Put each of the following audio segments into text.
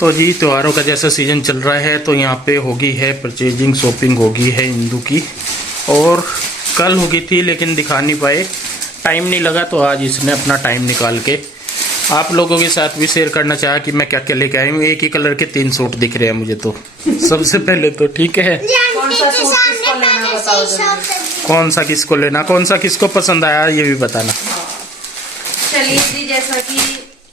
तो जी त्योहारों का जैसा सीज़न चल रहा है तो यहाँ पे होगी है परचेजिंग, शॉपिंग होगी है इंदू की। और कल होगी थी लेकिन दिखा नहीं पाए, टाइम नहीं लगा, तो आज इसने अपना टाइम निकाल के आप लोगों के साथ भी शेयर करना चाहा कि मैं क्या क्या लेके आई हूँ। एक ही कलर के 3 सूट दिख रहे हैं मुझे तो सबसे पहले तो ठीक है, कौन सा सूट किसको लेना बताओ जल्दी। कौन सा किसको लेना, कौन सा किसको पसंद आया ये भी बताना। चलिए जी, जैसा कि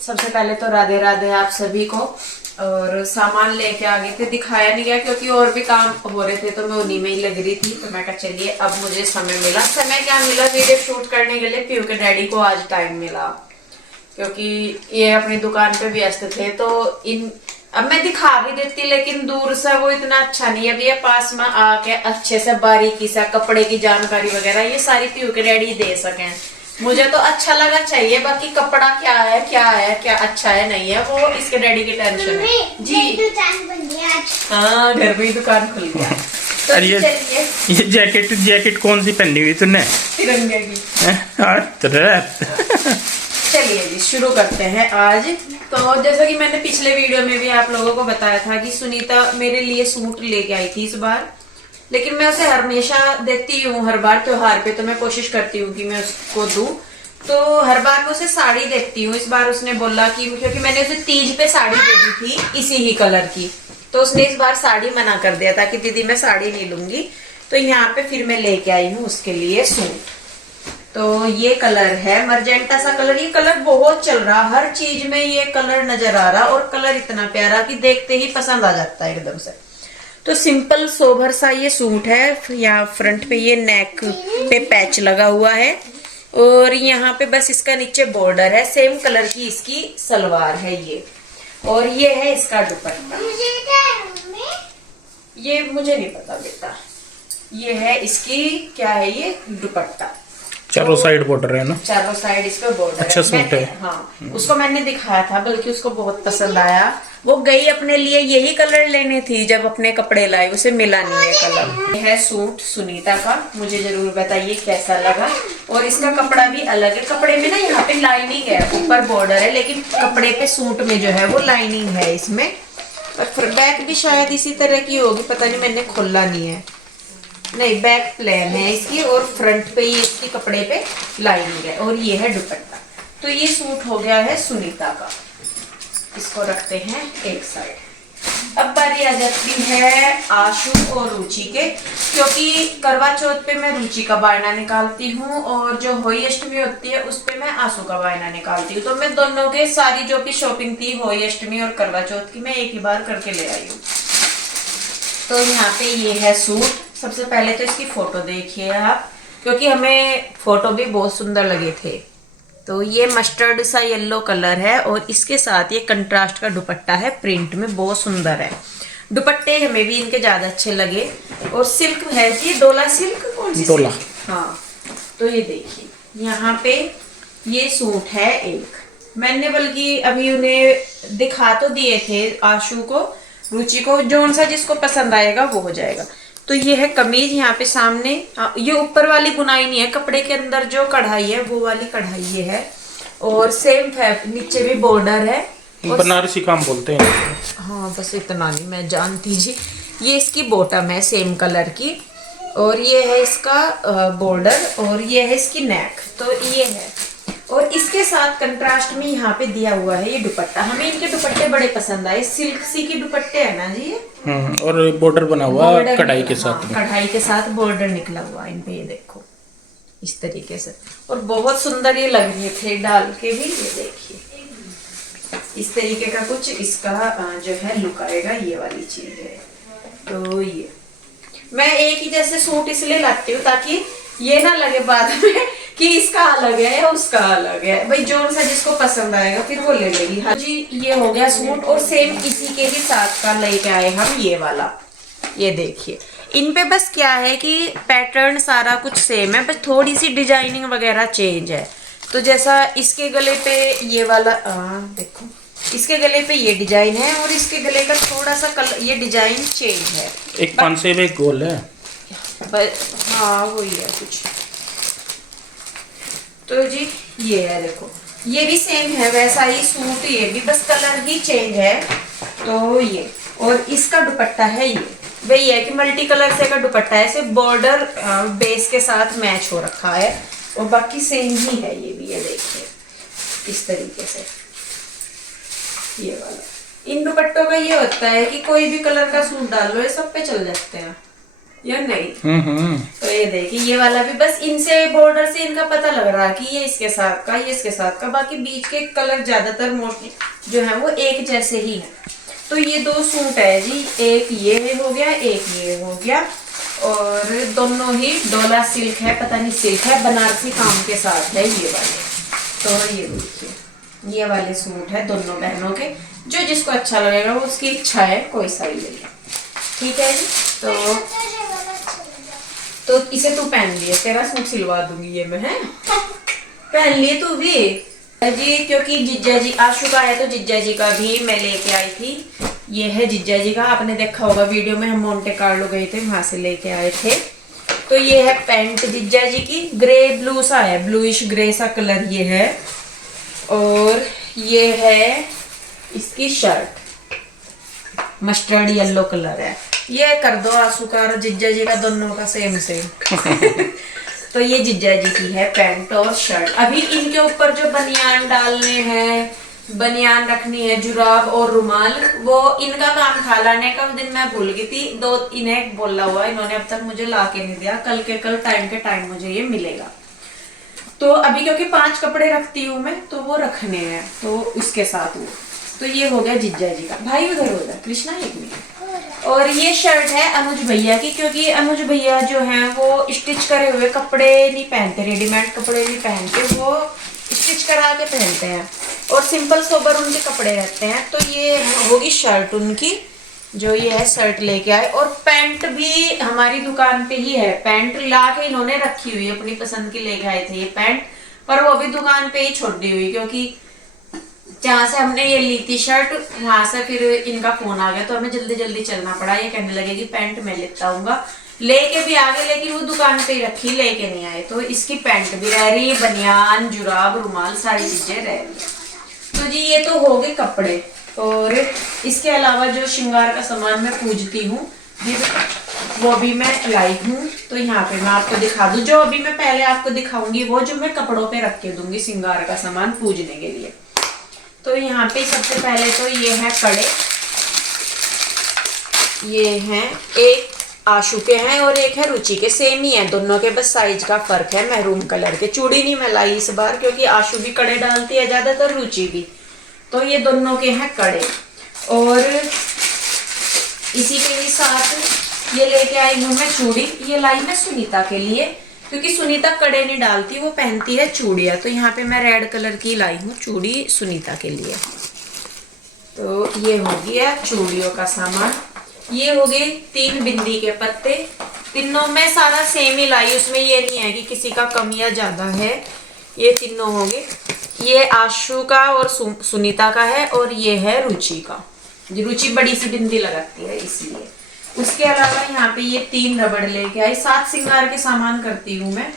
सबसे पहले तो राधे राधे आप सभी को। और सामान लेके आ गए थे, दिखाया नहीं गया क्योंकि और भी काम हो रहे थे तो मैं उन्हीं में ही लग रही थी। तो मैं कहा चलिए अब मुझे समय मिला। समय क्या मिला, वीडियो शूट करने के लिए पीयू के डैडी को आज टाइम मिला क्योंकि ये अपनी दुकान पे व्यस्त थे। तो अब मैं दिखा भी देती लेकिन दूर से वो इतना अच्छा नहीं है। अब ये पास में आके अच्छे से बारीकी से कपड़े की जानकारी वगैरह ये सारी पीयू के डैडी दे सकें। मुझे तो अच्छा लगा चाहिए, बाकी कपड़ा क्या है क्या अच्छा है नहीं है वो इसके डैडी की टेंशन है जी। दुकान बन गया आज। हाँ, घर में ही दुकान खुल गया। तो अरे ये जैकेट कौन सी पहनी हुई तूने? तिरंगे की। चलिए जी शुरू करते हैं आज। तो जैसा कि मैंने पिछले वीडियो में भी आप लोगों को बताया था कि सुनीता मेरे लिए सूट लेके आई थी इस बार, लेकिन मैं उसे हमेशा देती हूँ। हर बार त्योहार पे तो मैं कोशिश करती हूँ कि मैं उसको दूं, तो हर बार मैं उसे साड़ी देती हूँ। इस बार उसने बोला कि क्योंकि मैंने उसे तीज पे साड़ी दे दी थी इसी ही कलर की, तो उसने इस बार साड़ी मना कर दिया था कि दीदी मैं साड़ी नहीं लूंगी। तो यहाँ पे फिर मैं लेके आई हूँ उसके लिए सूट। तो ये कलर है मर्जेंटा सा कलर। ये कलर बहुत चल रहा, हर चीज में ये कलर नजर आ रहा और कलर इतना प्यारा कि देखते ही पसंद आ जाता है एकदम से। तो सिंपल सोबर सा ये सूट है। यहाँ फ्रंट पे ये नेक पे पैच लगा हुआ है और यहाँ पे बस इसका नीचे बॉर्डर है। सेम कलर की इसकी सलवार है ये, और ये है इसका दुपट्टा। ये मुझे नहीं पता बेटा, ये है इसकी क्या है ये दुपट्टा। चारों साइड बॉर्डर है ना, चारों साइड इस पे बॉर्डर अच्छा सूट है। हाँ, उसको मैंने दिखाया था, बल्कि उसको बहुत पसंद आया। वो गई अपने लिए यही कलर लेने थी, जब अपने कपड़े लाई उसे मिला नहीं है कलर। यह है सूट सुनीता का, मुझे जरूर बताइए कैसा लगा। और इसका कपड़ा भी अलग है। कपड़े में ना यहाँ पे लाइनिंग है, ऊपर बॉर्डर है, लेकिन कपड़े पे सूट में जो है वो लाइनिंग है इसमें। और बैक भी शायद इसी तरह की होगी, पता नहीं, मैंने खोला नहीं है। नहीं, बैक प्लेन है इसकी और फ्रंट पे ये इसकी कपड़े पे लाइनिंग है और ये है दुपट्टा। तो ये सूट हो गया है सुनीता का। इसको रखते हैं एक साइड। अब बारी आ जाती है आशु और रुचि के, क्योंकि करवा चौथ पे मैं रुचि का बायना निकालती हूँ और जो होली अष्टमी होती है उस पे मैं आशु का बायना निकालती हूँ। तो मैं दोनों के सारी जो भी शॉपिंग थी होली अष्टमी और करवा चौथ की मैं एक ही बार करके ले आई हूँ। तो यहाँ पे ये है सूट। सबसे पहले तो इसकी फोटो देखिए आप, क्योंकि हमें फोटो भी बहुत सुंदर लगे थे। तो ये मस्टर्ड सा येलो कलर है और इसके साथ ये कंट्रास्ट का दुपट्टा है, प्रिंट में बहुत सुंदर है। दुपट्टे हमें भी इनके ज्यादा अच्छे लगे। और सिल्क है ये डोला सिल्क, कौन सी डोला, हाँ। तो ये देखिए यहाँ पे ये सूट है एक, मैंने बल्कि अभी उन्हें दिखा तो दिए थे आशु को, रुचि को, जो सा जिसको पसंद आएगा वो हो जाएगा। तो ये है कमीज, यहाँ पे सामने ये ऊपर वाली बुनाई नहीं है, कपड़े के अंदर जो कढ़ाई है वो वाली कढ़ाई ये है। और सेम नीचे भी बॉर्डर है, बनारसी काम बोलते हैं। हाँ बस इतना नहीं मैं जानती जी। ये इसकी बॉटम है सेम कलर की और ये है इसका बॉर्डर और ये है इसकी नेक। तो ये है, और इसके साथ कंट्रास्ट में यहाँ पे दिया हुआ है ये दुपट्टा। हमें इनके दुपट्टे बड़े पसंद आए, सिल्क सी के दुपट्टे है ना जी ये। और बॉर्डर बना हुआ कढ़ाई के साथ। हाँ, कढ़ाई के साथ बॉर्डर निकला हुआ इन पे, ये देखो इस तरीके से। और बहुत सुंदर ये लग रहे थे डाल के भी। ये देखिए इस तरीके का कुछ इसका जो है लुक आएगा, ये वाली चीज है। तो ये मैं एक ही जैसे सूट इसलिए लाती हूँ ताकि ये ना लगे बाद में कि इसका अलग है या उसका अलग है। भाई जो सा जिसको पसंद आएगा फिर वो ले लेगी। हाँ जी, ये हो गया सूट। और सेम इसी के ही साथ का लेके आए हम ये वाला। ये देखिए इन पे बस क्या है कि पैटर्न सारा कुछ सेम है, बस थोड़ी सी डिजाइनिंग वगैरह चेंज है। तो जैसा इसके गले पे ये वाला देखो, इसके गले पे ये डिजाइन है और इसके गले का थोड़ा सा कलर ये डिजाइन चेंज है। एक पांसे में एक गोल है, हाँ वही है कुछ। तो जी ये है देखो, ये भी सेम है वैसा ही सूट, ये भी बस कलर ही चेंज है। तो ये, और इसका दुपट्टा है ये, वही है कि मल्टी कलर से का दुपट्टा है, ऐसे बॉर्डर बेस के साथ मैच हो रखा है, और बाकी सेम ही है ये भी। ये देखिए इस तरीके से ये वाला। इन दुपट्टों का ये होता है कि कोई भी कलर का सूट डाल लो, ये सब पे चल जाते हैं या नहीं। तो ये देखिए ये वाला भी, बस इनसे बॉर्डर से इनका पता लग रहा है कि ये इसके साथ का, ये इसके साथ का, बाकी बीच के कलर ज्यादातर मोस्टली जो है वो एक जैसे ही है। तो ये 2 सूट है जी, एक ये हो गया, एक ये हो गया, और दोनों ही डोला सिल्क है, पता नहीं सिल्क है, बनारसी काम के साथ है ये वाले। तो ये देखिए ये वाले सूट है दोनों बहनों के, जो जिसको अच्छा लगेगा वो उसकी इच्छा है, कोई सा ही ले ले। ठीक है जी। तो इसे तू पहन लिए, तेरा सूट सिलवा दूंगी ये मैं, है पहन लिए तू भी जी, क्योंकि जिज्जा जी आशु का है तो जिज्जा जी का भी मैं लेके आई थी। ये है जिज्जा जी का, आपने देखा होगा वीडियो में, हम मोंटे कार्लो गए थे वहां से लेके आए थे। तो ये है पैंट जिज्जा जी की, ग्रे ब्लू सा है, ब्लूइश ग्रे सा कलर ये है, और ये है इसकी शर्ट मस्टर्ड येलो कलर है। ये कर दो आशु का और जिज्जा जी का, दोनों का सेम सेम। तो ये जिज्जा जी की है पैंट और शर्ट। अभी इनके ऊपर जो बनियान डालने हैं, बनियान रखनी है, जुराब और रुमाल, वो इनका काम था लाने का। उस दिन मैं भूल गई थी, 2 इन्हें बोला हुआ, इन्होंने अब तक मुझे ला के नहीं दिया। कल के कल टाइम के टाइम मुझे ये मिलेगा। तो अभी क्योंकि 5 कपड़े रखती हूँ मैं, तो वो रखने हैं, तो उसके साथ वो। तो ये हो गया जिज्जा जी का। भाई उधर हो जाए कृष्णा, एक मिनट। और ये शर्ट है अनुज भैया की, क्योंकि अनुज भैया जो हैं वो स्टिच करे हुए कपड़े नहीं पहनते, रेडीमेड कपड़े नहीं पहनते, वो स्टिच करा के पहनते हैं, और सिंपल सोबर उनके कपड़े रहते हैं। तो ये होगी शर्ट उनकी, जो ये है शर्ट लेके आए। और पैंट भी हमारी दुकान पे ही है, पैंट ला के इन्होंने रखी हुई, अपनी पसंद की लेके आए थे ये पैंट, पर वो भी दुकान पे ही छोड़ दी हुई, क्योंकि जहाँ से हमने ये ली थी शर्ट, वहां से फिर इनका फोन आ गया, तो हमें जल्दी जल्दी चलना पड़ा। ये कहने लगे कि पैंट मैं लेता हूँ, लेके भी आ गए, लेकिन वो दुकान पे ही रखी, लेके नहीं आए। तो इसकी पैंट भी रह रही, बनियान, जुराब, रुमाल, सारी चीजें रह रही। तो जी ये तो हो गए कपड़े। और इसके अलावा जो श्रृंगार का सामान मैं पूजती हूँ वो भी मैं लाई हूँ। तो यहाँ पे मैं आपको दिखा दूँ, जो अभी मैं पहले आपको दिखाऊंगी वो जो मैं कपड़ों पे रख के दूंगी श्रृंगार का सामान पूजने के लिए। तो यहाँ पे सबसे पहले तो ये है कड़े, ये हैं, एक आशु के हैं और एक है रुचि के, सेम ही है दोनों के, बस साइज का फर्क है। मैरून कलर के चूड़ी नहीं मैं लाई इस बार, क्योंकि आशु भी कड़े डालती है ज्यादातर, रुचि भी। तो ये दोनों के हैं कड़े। और इसी के भी साथ ये लेके आई हूँ मैं चूड़ी, ये लाई मैं सुनीता के लिए, क्योंकि सुनीता कड़े नहीं डालती, वो पहनती है चूड़ियाँ। तो यहाँ पे मैं रेड कलर की लाई हूँ चूड़ी सुनीता के लिए। तो ये हो गया चूड़ियों का सामान। ये हो गए 3 बिंदी के पत्ते, तीनों में सारा सेम ही लाई, उसमें ये नहीं है कि किसी का कम या ज्यादा है। ये तीनों हो गए, ये आशु का और सुनीता का है, और ये है रुचि का। रुचि बड़ी सी बिंदी लगाती है इसलिए। उसके अलावा यहाँ पे ये 3 रबड़ लेके आई, 7 श्रृंगार के सामान करती हूँ मैं,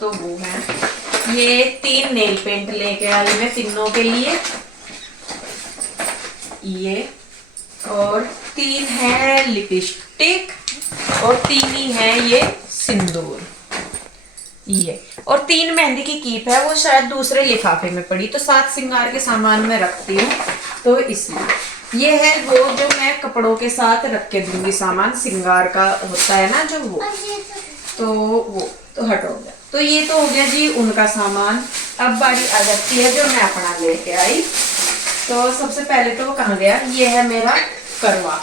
तो वो है। ये 3 नेल पेंट लेके आई मैं तीनों के लिए, ये, और 3 है लिपस्टिक, और 3 ही है ये सिंदूर, ये, और 3 मेहंदी की कीप है, वो शायद दूसरे लिफाफे में पड़ी। तो 7 श्रृंगार के सामान में रखती हूँ, तो इसलिए ये है वो जो मैं कपड़ों के साथ रख के दूंगी सामान, श्रृंगार का होता है ना जो वो, तो वो तो हट हो गया। तो ये तो हो गया जी उनका सामान। अब बारी आ जाती है जो मैं अपना लेके आई। तो सबसे पहले तो वो कहाँ गया, ये है मेरा करवा,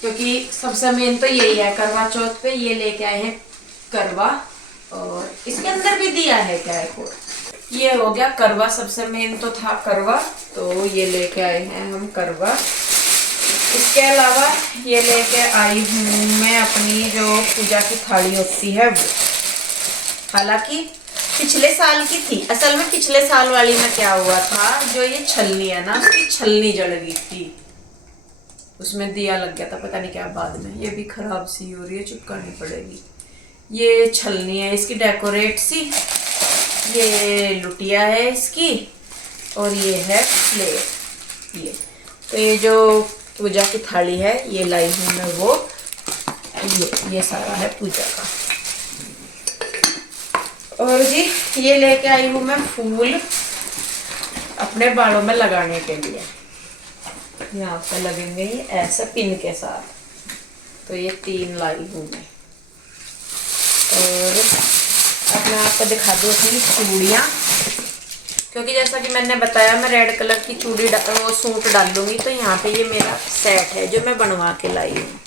क्योंकि सबसे मेन तो यही है करवा चौथ पे, ये लेके आए हैं करवा। और इसके अंदर भी दिया है क्या एक और, ये हो गया करवा, सबसे मेन तो था करवा, तो ये लेके आए हैं हम करवा। इसके अलावा ये लेके आई हूँ मैं अपनी जो पूजा की थाली होती है वो, हालांकि पिछले साल की थी। असल में पिछले साल वाली में क्या हुआ था, जो ये छलनी है ना, उसकी छलनी जल गई थी, उसमें दिया लग गया था, पता नहीं क्या बाद में। ये भी खराब सी हो रही है, चिपकानी पड़ेगी। ये छलनी है इसकी डेकोरेट सी, ये लुटिया है इसकी, और ये है प्लेट ये। तो ये जो पूजा की थाली है ये लाई हूँ मैं, वो ये सारा है पूजा का। और जी ये लेके आई हूँ मैं फूल अपने बालों में लगाने के लिए। यहाँ पे लगेंगे ये ऐसे पिन के साथ, तो ये 3 लाई हूँ मैं। और अब मैं आपको दिखा दूँ अपनी चूड़ियाँ, क्योंकि जैसा कि मैंने बताया मैं रेड कलर की चूड़ी वो सूट डालूंगी। तो यहाँ पे ये मेरा सेट है जो मैं बनवा के लाई हूँ,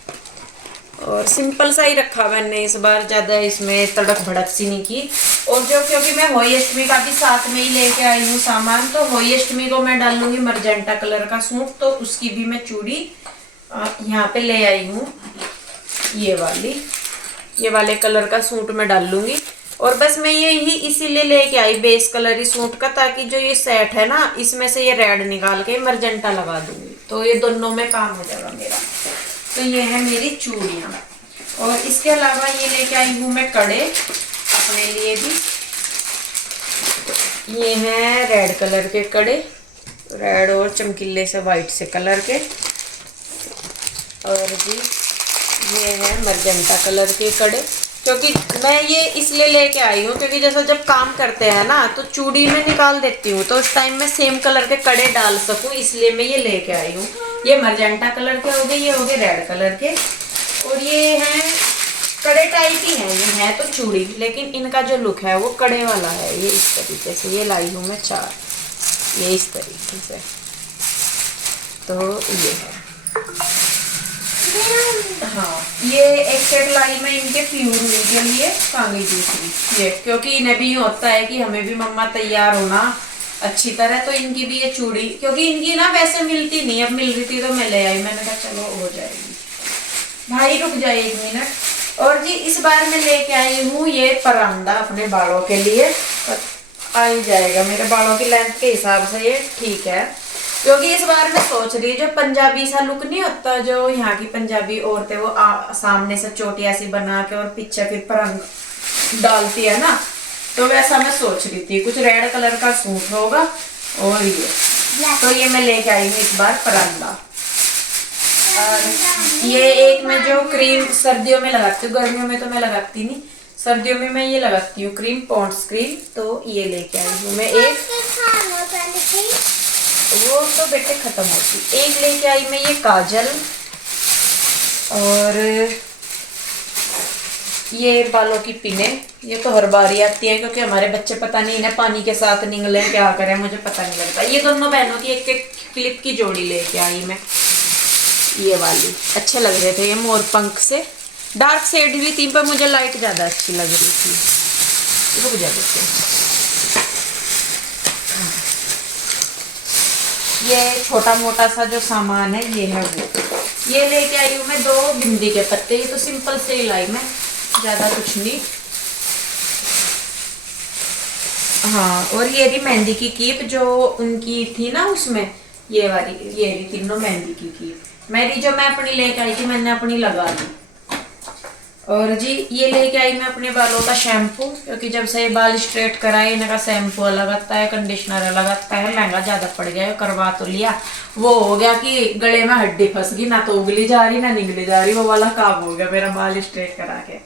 और सिंपल सा ही रखा मैंने इस बार, ज़्यादा इसमें तड़क भड़क सी नहीं की। और जो क्योंकि मैं होली अष्टमी का भी साथ में ही लेके आई हूँ सामान, तो होली अष्टमी को मैं डालूंगी मरजेंटा कलर का सूट, तो उसकी भी मैं चूड़ी यहाँ पे ले आई हूँ। ये वाले कलर का सूट मैं डाल लूंगी। और बस मैं ये ही इसीलिए लेके आई बेस कलर इस सूट का, ताकि जो ये सेट है ना इसमें से ये रेड निकाल के मरजेंटा लगा दूंगी, तो ये दोनों में काम हो जाएगा मेरा। तो ये है मेरी चूड़ियाँ। और इसके अलावा ये लेके आई हूँ मैं कड़े अपने लिए भी। ये हैं रेड कलर के कड़े, रेड और चमकीले से वाइट से कलर के। और जी ये है मरजेंटा कलर के कड़े, क्योंकि मैं ये इसलिए लेके आई हूँ क्योंकि जैसा जब काम करते हैं ना तो चूड़ी में निकाल देती हूँ, तो उस टाइम में सेम कलर के कड़े डाल सकूँ, इसलिए मैं ये लेके आई हूँ। ये मरजेंटा कलर के हो गए, ये हो गए रेड कलर के। और ये हैं कड़े टाइप ही हैं, ये है तो चूड़ी, लेकिन इनका जो लुक है वो कड़े वाला है। ये इस तरीके से ये लाई हूँ मैं 4, ये इस तरीके से। तो ये है, हाँ ये एक सेट लाई मैं इनके प्योर हुई के लिए, कांगी दूसरी ये, क्योंकि इन्हें भी होता है कि हमें भी मम्मा तैयार होना अच्छी तरह, तो इनकी भी ये चूड़ी, क्योंकि इनकी ना वैसे मिलती नहीं, अब मिल रही थी तो मैं ले आई। मैंने कहा चलो हो जाएगी। भाई रुक जाए 1 मिनट। और जी इस बार मैं लेके आई हूँ ये परांदा अपने बालों के लिए, आ ही जाएगा मेरे बालों की लेंथ के हिसाब से, ये ठीक है। क्योंकि इस बार मैं सोच रही जो पंजाबी सा लुक नहीं होता, जो यहाँ की पंजाबी औरतें वो सामने से चोटिया सी बना के और पीछे फिर परंग डालती है ना, तो वैसा मैं सोच रही थी कुछ रेड कलर का सूट होगा। और ये तो ये मैं लेके आई हूँ इस बार परांदा। और ये एक मैं जो क्रीम सर्दियों में लगाती हूँ, गर्मियों में तो मैं लगाती नहीं, सर्दियों में मैं ये लगाती हूँ क्रीम, पॉन्ड्स क्रीम। तो ये लेके आई हूँ मैं एक, वो तो बेटे खत्म होती। एक लेके आई मैं ये काजल, और ये बालों की पिने, ये तो हर बार ही आती है क्योंकि हमारे बच्चे पता नहीं इन्हें पानी के साथ निगले क्या करें, मुझे पता नहीं लगता। ये दोनों बहनों की एक एक क्लिप की जोड़ी लेके आई मैं, ये वाली अच्छे लग रहे थे, ये मोर पंख से डार्क शेड भी थी पर मुझे लाइट ज्यादा अच्छी लग रही थी। रुक जा देखते, ये छोटा मोटा सा जो सामान है ये है वो। ये लेके आई हूँ मैं 2 बिंदी के पत्ते, ये तो सिंपल से ही लाई मैं, ज्यादा कुछ नहीं। हाँ और ये रही मेहंदी की कीप जो उनकी थी ना उसमें, ये वाली, ये रही तीनों मेहंदी की कीप मेरी जो मैं अपनी लेके आई थी, मैंने अपनी लगा ली। और जी ये लेके आई मैं अपने बालों का शैम्पू, क्योंकि जब से बाल स्ट्रेट कराए इनका शैम्पू अलग आता है, कंडीशनर अलग आता है, महंगा ज्यादा पड़ गया, करवा तो लिया, वो हो गया कि गले में हड्डी फंस गई, ना तो उगली जा रही ना निगली जा रही, वो वाला काम हो गया मेरा बाल स्ट्रेट करा के।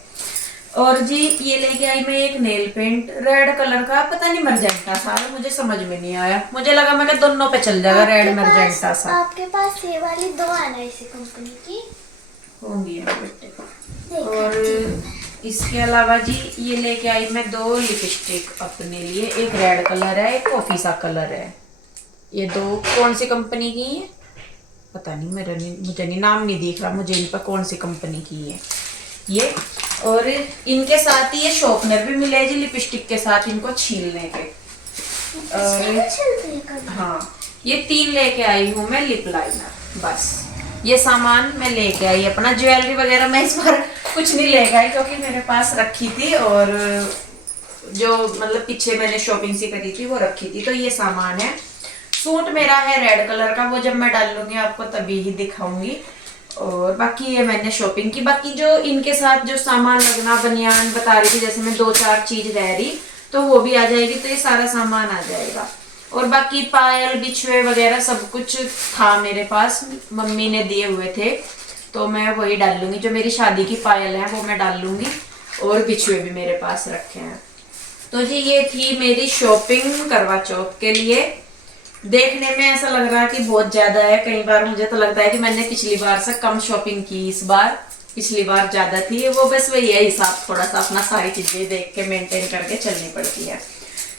और जी ये लेके आई मैं एक नेल पेंट रेड कलर का, पता नहीं मरजेंटा सा, मुझे समझ में नहीं आया, मुझे लगा मैं दोनों पे चल जाएगा रेड मरजेंटा सा। आपके पास ये वाली 2 आना इसी कंपनी की होंगी बेटे। और इसके अलावा जी ये लेके आई मैं 2 लिपस्टिक अपने लिए, एक रेड कलर है एक कॉफी सा कलर है। ये 2 कौन सी कंपनी की है पता नहीं, मुझे नहीं नाम नहीं दिख रहा मुझे इन पर कौन सी कंपनी की है ये। और इनके साथ ही ये शॉर्पनर भी मिले जी लिपस्टिक के साथ इनको छीलने के। और हाँ ये 3 लेके आई हूँ मैं लिप लाइनर, बस ये सामान मैं लेके आई। अपना ज्वेलरी वगैरह मैं इस बार कुछ नहीं लेके आई क्योंकि मेरे पास रखी थी, और जो मतलब पीछे मैंने शॉपिंग सी करी थी वो रखी थी। तो ये सामान है। सूट मेरा है रेड कलर का, वो जब मैं डाल लूंगी आपको तभी ही दिखाऊंगी। और बाकी ये मैंने शॉपिंग की। बाकी जो इनके साथ जो सामान लगना, बनियान बता रही थी, जैसे मैं 2-4 चीज रह रही तो वो भी आ जाएगी, तो ये सारा सामान आ जाएगा। और बाकी पायल बिछुए वगैरह सब कुछ था मेरे पास, मम्मी ने दिए हुए थे, तो मैं वही डाल लूंगी। जो मेरी शादी की पायल है वो मैं डाल लूंगी, और बिछुए भी मेरे पास रखे हैं। तो जी ये थी मेरी शॉपिंग करवा चौथ के लिए। देखने में ऐसा लग रहा है कि बहुत ज्यादा है, कई बार मुझे तो लगता है कि मैंने पिछली बार से कम शॉपिंग की इस बार, पिछली बार ज्यादा थी। वो बस वही है हिसाब, थोड़ा सा अपना सारी चीजें देख के मेंटेन करके चलनी पड़ती है।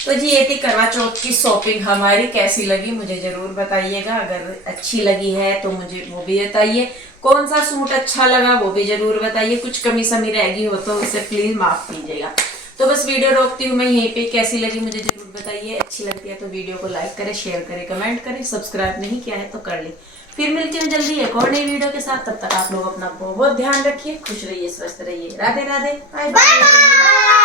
तो जी ये थी करवा चौथ की शॉपिंग हमारी। कैसी लगी मुझे जरूर बताइएगा, अगर अच्छी लगी है तो मुझे वो भी बताइए। कौन सा सूट अच्छा लगा वो भी जरूर बताइए। कुछ कमी समी रह गई हो तो उसे प्लीज माफ कीजिएगा। तो बस वीडियो रोकती हूँ मैं यहीं पे। कैसी लगी मुझे जरूर बताइए। अच्छी लगती है तो वीडियो को लाइक करें, शेयर करें, कमेंट करें। सब्सक्राइब नहीं किया है तो कर ले। फिर मिलती हूँ जल्दी एक और नई वीडियो के साथ। तब तक आप लोग अपना बहुत ध्यान रखिए, खुश रहिए, स्वस्थ रहिए। Radhe Radhe, bye bye.